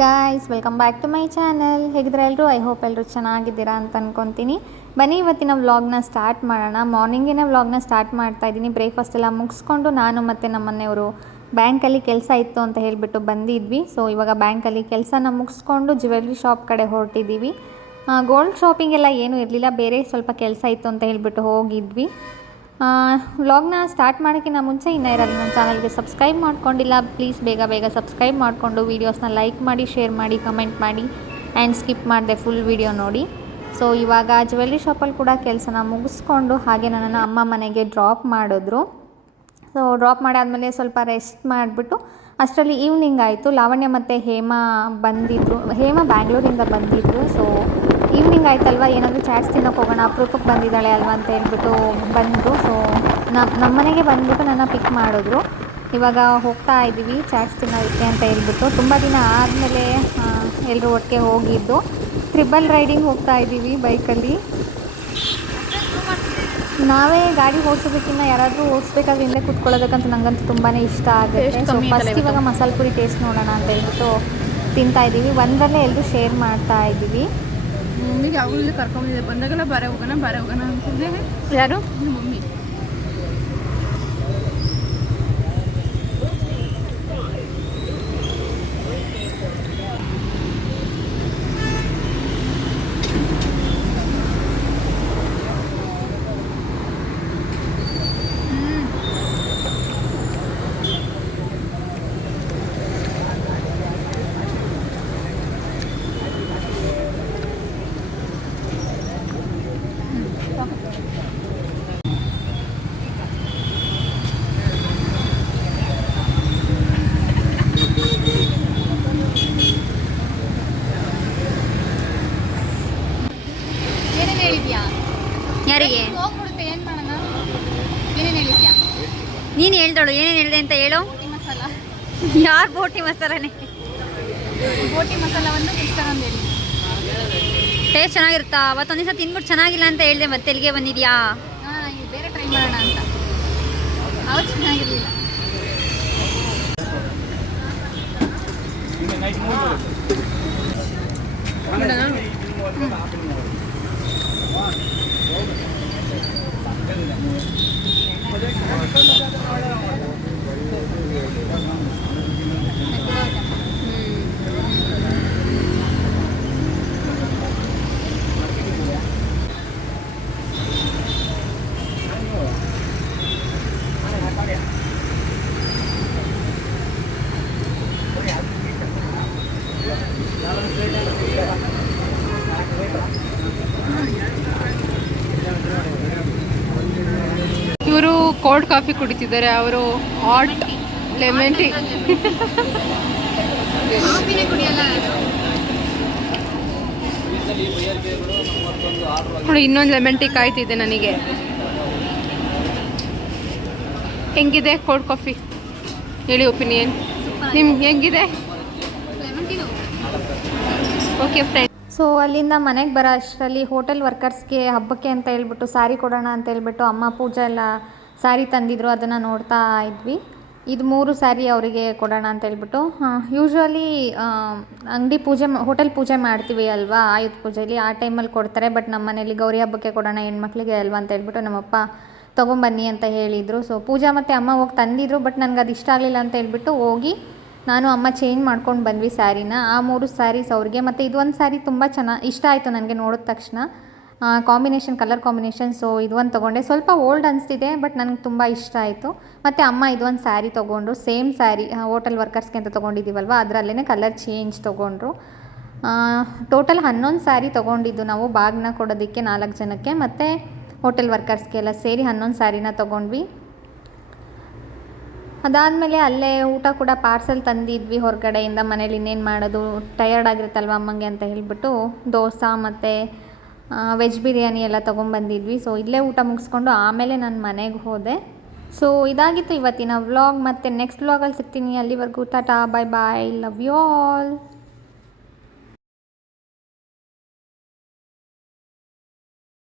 Guys welcome back to my channel ಹೇಗಿದ್ರೆ ಎಲ್ಲರೂ I hope ಎಲ್ಲರೂ ಚೆನ್ನಾಗಿದ್ದೀರಾ ಅಂತ ಅನ್ಕೊತೀನಿ. ಬನ್ನಿ, ಇವತ್ತಿನ ವ್ಲಾಗ್ನ ಸ್ಟಾರ್ಟ್ ಮಾಡೋಣ. ಮಾರ್ನಿಂಗೇ ವ್ಲಾಗ್ನ ಸ್ಟಾರ್ಟ್ ಮಾಡ್ತಾ ಇದ್ದೀನಿ. ಬ್ರೇಕ್ಫಾಸ್ಟ್ ಎಲ್ಲ ಮುಗಿಸ್ಕೊಂಡು ನಾನು ಮತ್ತು ನಮ್ಮನೆಯವರು ಬ್ಯಾಂಕಲ್ಲಿ ಕೆಲಸ ಇತ್ತು ಅಂತ ಹೇಳಿಬಿಟ್ಟು ಬಂದಿದ್ವಿ. ಸೊ ಇವಾಗ ಬ್ಯಾಂಕಲ್ಲಿ ಕೆಲಸನ ಮುಗಿಸ್ಕೊಂಡು ಜ್ಯುವೆಲ್ರಿ ಶಾಪ್ ಕಡೆ ಹೊರಟಿದ್ದೀವಿ. ಗೋಲ್ಡ್ ಶಾಪಿಂಗ್ ಎಲ್ಲ ಏನೂ ಇರಲಿಲ್ಲ. ಬೇರೆ ಸ್ವಲ್ಪ ಕೆಲಸ ಇತ್ತು ಅಂತ ಹೇಳಿಬಿಟ್ಟು ಹೋಗಿದ್ವಿ. ವ್ಲಾಗ್ನ ಸ್ಟಾರ್ಟ್ ಮಾಡೋಕ್ಕಿಂತ ಮುಂಚೆ ಇನ್ನೂ ಇರೋದು ನನ್ನ ಚಾನಲ್ಗೆ ಸಬ್ಸ್ಕ್ರೈಬ್ ಮಾಡ್ಕೊಂಡಿಲ್ಲ ಪ್ಲೀಸ್ ಬೇಗ ಬೇಗ ಸಬ್ಸ್ಕ್ರೈಬ್ ಮಾಡಿಕೊಂಡು ವೀಡಿಯೋಸ್ನ ಲೈಕ್ ಮಾಡಿ ಶೇರ್ ಮಾಡಿ ಕಮೆಂಟ್ ಮಾಡಿ ಆ್ಯಂಡ್ ಸ್ಕಿಪ್ ಮಾಡಿದೆ ಫುಲ್ ವೀಡಿಯೋ ನೋಡಿ. ಸೊ ಇವಾಗ ಜ್ಯುವೆಲ್ರಿ ಶಾಪಲ್ಲಿ ಕೂಡ ಕೆಲಸನ ಮುಗಿಸ್ಕೊಂಡು ಹಾಗೆ ನನ್ನನ್ನು ಅಮ್ಮ ಮನೆಗೆ ಡ್ರಾಪ್ ಮಾಡಿದ್ರು. ಸೊ ಡ್ರಾಪ್ ಮಾಡಾದಮೇಲೆ ಸ್ವಲ್ಪ ರೆಸ್ಟ್ ಮಾಡಿಬಿಟ್ಟು ಅಷ್ಟರಲ್ಲಿ ಈವ್ನಿಂಗ್ ಆಯಿತು. ಲಾವಣ್ಯ ಮತ್ತು ಹೇಮಾ ಬಂದಿದ್ದರು ಹೇಮಾ ಬ್ಯಾಂಗ್ಳೂರಿಂದ ಬಂದಿದ್ದರು ಸೊ ಈವ್ನಿಂಗ್ ಆಯ್ತಲ್ವ? ಏನಾದರೂ ಚಾಟ್ಸ್ ತಿನ್ನೋಕೆ ಹೋಗೋಣ ಅಪರೂಪಕ್ಕೆ ಬಂದಿದ್ದಾಳೆ ಅಲ್ವಾ ಅಂತ ಹೇಳ್ಬಿಟ್ಟು ಬಂದರು. ಸೊ ನಮ್ಮ ನಮ್ಮ ಮನೆಗೆ ಬಂದ್ಬಿಟ್ಟು ನನ್ನ ಪಿಕ್ ಮಾಡಿದ್ರು. ಇವಾಗ ಹೋಗ್ತಾ ಇದ್ದೀವಿ ಚಾಟ್ಸ್ ತಿನ್ನೋದಕ್ಕೆ ಅಂತ ಹೇಳ್ಬಿಟ್ಟು. ತುಂಬ ದಿನ ಆದಮೇಲೆ ಎಲ್ಲರೂ ಒಟ್ಟಿಗೆ ಹೋಗಿದ್ದು. ತ್ರಿಬಲ್ ರೈಡಿಂಗ್ ಹೋಗ್ತಾ ಇದ್ದೀವಿ ಬೈಕಲ್ಲಿ. ನಾವೇ ಗಾಡಿ ಓಡಿಸೋದಕ್ಕಿಂತ ಯಾರಾದರೂ ಓಡಿಸ್ಬೇಕಾದ್ರೆ ಹಿಂದೆ ಕುತ್ಕೊಳ್ಳೋದಕ್ಕಂತ ನನಗಂತೂ ತುಂಬಾ ಇಷ್ಟ ಆಗುತ್ತೆ. ಸೊ ಫಸ್ಟ್ ಇವಾಗ ಮಸಾಲೆ ಪುರಿ ಟೇಸ್ಟ್ ನೋಡೋಣ ಅಂತ ಹೇಳ್ಬಿಟ್ಟು ತಿಂತಾ ಇದ್ದೀವಿ. ಒಂದರಲ್ಲೇ ಎಲ್ಲರೂ ಶೇರ್ ಮಾಡ್ತಾ ಇದ್ದೀವಿ. ಮಮ್ಮಿಗೆ ಯಾವಾಗಲೂ ಕರ್ಕೊಂಡಿದ್ದೆ ಬಂದಾಗೆಲ್ಲ ಬಾರೆ ಹೋಗೋಣ ಬಾರೆ ಹೋಗೋಣ ಅಂತಿದ್ದೆ. ಯಾರು? ನಿಮ್ಮ ಮಮ್ಮಿ. ಹೇಳಿದ್ಯಾ? ಯಾರಿಗೆ? ಹೋಗ್ಬಿಡುತ್ತೆ ಏನು ಮಾಡೋಣ? ಏನೇನು ಹೇಳಿದ್ಯಾ? ನೀನು ಹೇಳ್ದಳು ಏನೇನು ಹೇಳಿದೆ ಅಂತ ಹೇಳು. ಬೋಟಿ ಮಸಾಲ. ಯಾರು ಬೋಟಿ ಮಸಾಲನೇ? ಬೋಟಿ ಮಸಾಲವನ್ನು ಇಷ್ಟೊಂದು ಹೇಳಿ ಟೇಸ್ಟ್ ಚೆನ್ನಾಗಿರುತ್ತಾ? ಅವತ್ತೊಂದು ದಿವಸ ತಿನ್ಬಿಟ್ಟು ಚೆನ್ನಾಗಿಲ್ಲ ಅಂತ ಹೇಳಿದೆ ಮತ್ತೆ ಎಲ್ಲಿಗೆ ಬಂದಿದ್ಯಾ? ಬೇರೆ ಟ್ರೈ ಮಾಡೋಣ ಅಂತ. ಅವ್ರು ಚೆನ್ನಾಗಿರಲಿಲ್ಲ. ಇವರು ಕೋಲ್ಡ್ ಕಾಫಿ ಕುಡಿತಿದ್ದಾರೆ ಅವರು ಹಾಟ್ ಲೆಮನ್ ಟೀ ಕಾಫಿನೇ ಕುಡಿಯಲ್ಲ ನೋಡಿ ಇನ್ನೊಂದು ಲೆಮನ್ ಟೀ ಕಾಯ್ತಿದೆ ನನಗೆ. ಹೆಂಗಿದೆ ಕೋಲ್ಡ್ ಕಾಫಿ? ಹೇಳಿ ಒಪಿನಿಯನ್ ನಿಮ್ಗೆ ಹೆಂಗಿದೆ? ಓಕೆ ಫ್ರೆಂಡ್ ಸೊ ಅಲ್ಲಿಂದ ಮನೆಗೆ ಬರೋ ಅಷ್ಟರಲ್ಲಿ ಹೋಟೆಲ್ ವರ್ಕರ್ಸ್ಗೆ ಹಬ್ಬಕ್ಕೆ ಅಂತ ಹೇಳ್ಬಿಟ್ಟು ಸ್ಯಾರಿ ಕೊಡೋಣ ಅಂತ ಹೇಳ್ಬಿಟ್ಟು ಅಮ್ಮ ಪೂಜೆ ಎಲ್ಲ ಸ್ಯಾರಿ ತಂದಿದ್ರು, ಅದನ್ನು ನೋಡ್ತಾ ಇದ್ವಿ. ಇದು ಮೂರು ಸ್ಯಾರಿ ಅವರಿಗೆ ಕೊಡೋಣ ಅಂತ ಹೇಳ್ಬಿಟ್ಟು ಯೂಶ್ವಲಿ ಅಂಗಡಿ ಪೂಜೆ ಹೋಟೆಲ್ ಪೂಜೆ ಮಾಡ್ತೀವಿ ಅಲ್ವಾ, ಆಯುಧ ಪೂಜೆಯಲ್ಲಿ ಆ ಟೈಮಲ್ಲಿ ಕೊಡ್ತಾರೆ ಬಟ್ ನಮ್ಮ ಮನೇಲಿ ಗೌರಿ ಹಬ್ಬಕ್ಕೆ ಕೊಡೋಣ ಹೆಣ್ಮಕ್ಳಿಗೆ ಅಲ್ವಾ ಅಂತ ಹೇಳ್ಬಿಟ್ಟು ನಮ್ಮಪ್ಪ ತೊಗೊಂಬನ್ನಿ ಅಂತ ಹೇಳಿದರು. ಸೊ ಪೂಜಾ ಮತ್ತು ಅಮ್ಮ ಹೋಗಿ ತಂದಿದ್ರು ಬಟ್ ನನಗೆ ಅದು ಇಷ್ಟ ಆಗಲಿಲ್ಲ ಅಂತ ಹೇಳ್ಬಿಟ್ಟು ಹೋಗಿ ನಾನು ಅಮ್ಮ ಚೇಂಜ್ ಮಾಡ್ಕೊಂಡು ಬಂದ್ವಿ ಸ್ಯಾರಿನ ಆ ಮೂರು ಸ್ಯಾರೀಸ್ ಅವ್ರಿಗೆ, ಮತ್ತು ಇದೊಂದು ಸ್ಯಾರಿ ತುಂಬ ಚೆನ್ನಾಗಿ, ಇಷ್ಟ ಆಯಿತು ನನಗೆ ನೋಡಿದ ತಕ್ಷಣ. ಕಾಂಬಿನೇಷನ್ ಕಲರ್ ಕಾಂಬಿನೇಷನ್ ಸೊ ಇದು ಒಂದು ತೊಗೊಂಡೆ. ಸ್ವಲ್ಪ ಓಲ್ಡ್ ಅನಿಸ್ತಿದೆ ಬಟ್ ನನಗೆ ತುಂಬ ಇಷ್ಟ ಆಯಿತು. ಮತ್ತು ಅಮ್ಮ ಇದೊಂದು ಸ್ಯಾರಿ ತೊಗೊಂಡ್ರು ಸೇಮ್ ಸ್ಯಾರಿ ಹೋಟೆಲ್ ವರ್ಕರ್ಸ್ಗೆ ಅಂತ ತೊಗೊಂಡಿದ್ದೀವಲ್ವ ಅದರಲ್ಲೇ ಕಲರ್ ಚೇಂಜ್ ತೊಗೊಂಡ್ರು. ಟೋಟಲ್ ಹನ್ನೊಂದು ಸ್ಯಾರಿ ತೊಗೊಂಡಿದ್ದು ನಾವು ಬಾಗ್ನ ಕೊಡೋದಕ್ಕೆ ನಾಲ್ಕು ಜನಕ್ಕೆ, ಮತ್ತು ಹೋಟೆಲ್ ವರ್ಕರ್ಸ್ಗೆಲ್ಲ ಸೇರಿ ಹನ್ನೊಂದು ಸ್ಯಾರಿನ ತೊಗೊಂಡ್ವಿ. ಅದಾದಮೇಲೆ ಅಲ್ಲೇ ಊಟ ಕೂಡ ಪಾರ್ಸೆಲ್ ತಂದಿದ್ವಿ ಹೊರಗಡೆಯಿಂದ, ಮನೇಲಿ ಇನ್ನೇನು ಮಾಡೋದು ಟಯರ್ಡ್ ಆಗಿರುತ್ತಲ್ವ ಅಮ್ಮಂಗೆ ಅಂತ ಹೇಳಿಬಿಟ್ಟು, ದೋಸೆ ಮತ್ತು ವೆಜ್ ಬಿರಿಯಾನಿ ಎಲ್ಲ ತೊಗೊಂಬಂದಿದ್ವಿ ಸೊ ಇಲ್ಲೇ ಊಟ ಮುಗಿಸ್ಕೊಂಡು ಆಮೇಲೆ ನಾನು ಮನೆಗೆ ಹೋದೆ. ಸೊ ಇದಾಗಿತ್ತು ಇವತ್ತಿನ ವ್ಲಾಗ್ ಮತ್ತು ನೆಕ್ಸ್ಟ್ ವ್ಲಾಗಲ್ಲಿ ಸಿಗ್ತೀನಿ. ಅಲ್ಲಿವರೆಗೂ Tata bye bye love you all